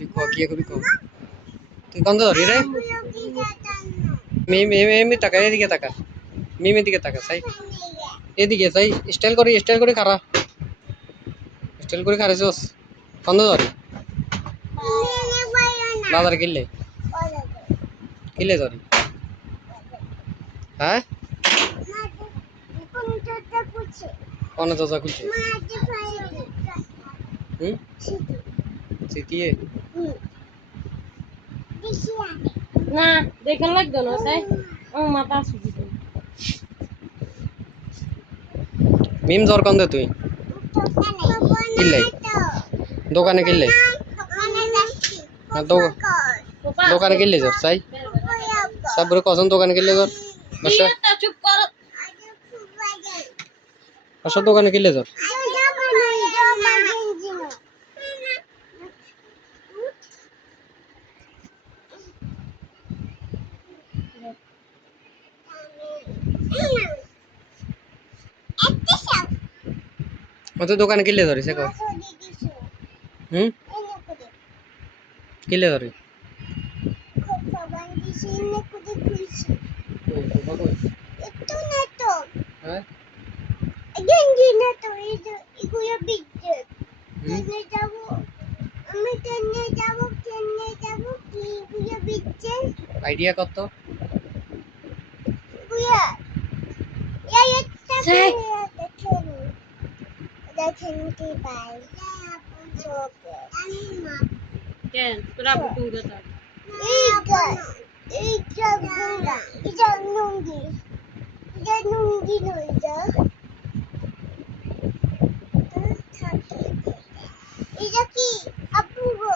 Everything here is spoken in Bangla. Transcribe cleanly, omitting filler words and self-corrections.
তুই কি কবি কম তুই গন্ধ ধরি রে মিমি তাকা এদিকে তাকা মিমি দিকে তাকা চাই এদিকে চাই স্টাইল করে খারা চোস গন্ধ ধরি বাজারে কিনলে ধরি হ্যাঁ কোন দরজা খুলছে হুম সিটিয়ে না দেখেন লাগতো না তাই মাথা আসুজি মিম জ্বর কন্দে তুই কিনলে দোকানে কিনলে দোকানে কিনলে জ্বর চাই সাবরে কখন দোকানে কিনলে জ্বর বাসা চুপ কর বাসা দোকানে কিনলে জ্বর মতো দোকানে কিনলে ধরি সে হুম কিনলে ধরি হ্যাঁ আইডিয়া কত কেন তোরা বুটু গেতা এটা কি আপু গো